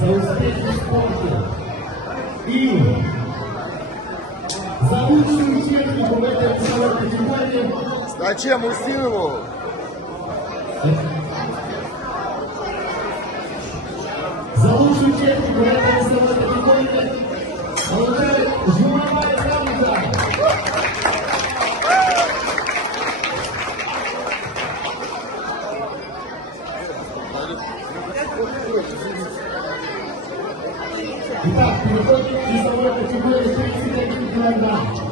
за успішність спорту і за лучшую технику в этой весовой категории. Зачем усиливал? За лучшую технику в этой весовой категории получает журавая грамота. Итак, переходим к весовой категории 31 килограмм.